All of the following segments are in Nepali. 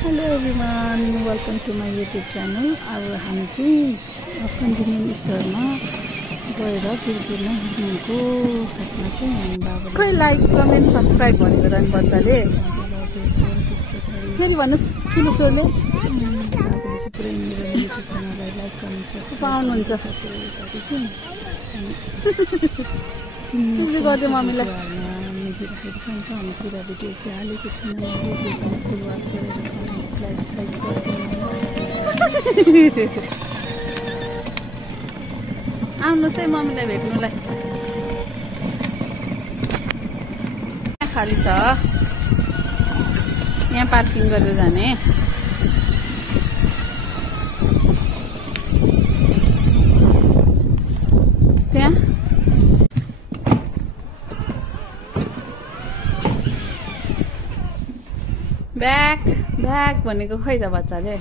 Hello everyone, welcome to my YouTube channel. अब हामी चाहिँ कन्भिनियन्ट स्टोरमा गएर कुरकुर घुमेको। खासमा चाहिँ हामी बाबाले खै लाइक कमेन्ट सब्सक्राइब भनेको रानी बच्चाले फेरि भन्नुहोस् ठुलो स्वरले। बाबाले चाहिँ पुरै मेरो युट्युब च्यानललाई लाइक कमेन्ट सब्सक्राइब पाउनुहुन्छ। चिज गरिदियो मम्मीलाई राखेको छ नि त। हामी पुरा भिडियो चाहिँ हालेको छैन। फुल वाच गरेर लाइक साइड आउनुहोस् है मम्मीलाई भेट्नुलाई। खाली छ यहाँ पार्किङ गरेर जाने। त्यहाँ ब्याग ब्याग भनेको खै त बच्चाले।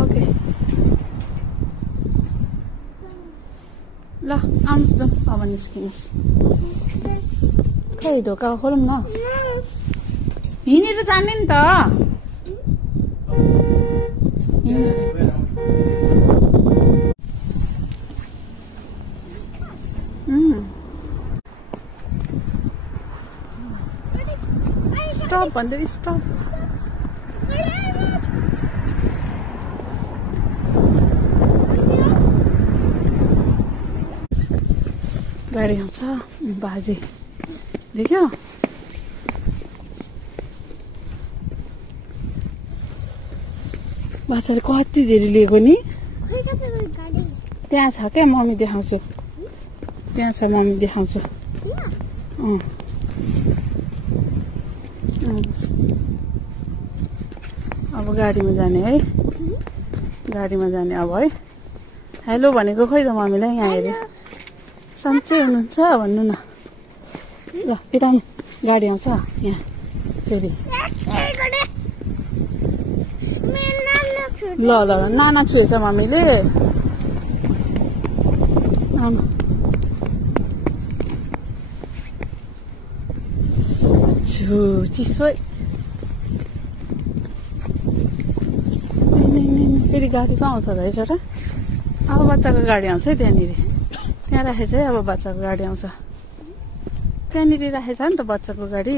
ओके ल आउनुहोस् त अब निस्किनुहोस्। खै ढोका खोलौँ न। हिँडेर जाने नि त। स्टप भन्दै स्टप। गाडी आउँछ बाजे देख्यो। बाछाले कति धेरै लिएको नि। त्यहाँ छ क्या मम्मी देखाउँछु। त्यहाँ छ मम्मी देखाउँछु। अब गाडीमा जाने है। गाडीमा जाने अब है। हेलो भनेको खै त मम्मीलाई। यहाँ हेऱ्यो सन्चै हुनुहुन्छ भन्नु न। ल यता गाडी आउँछ यहाँ फेरि। ल ल नाना छुएछ मम्मीले। चिसो फेरि गाडी पो आउँछ है तर। अब बच्चाको गाडी आउँछ है त्यहाँनिर। त्यहाँ राखेछ है अब बच्चाको गाडी आउँछ। त्यहाँनिर राखेछ नि त बच्चाको गाडी।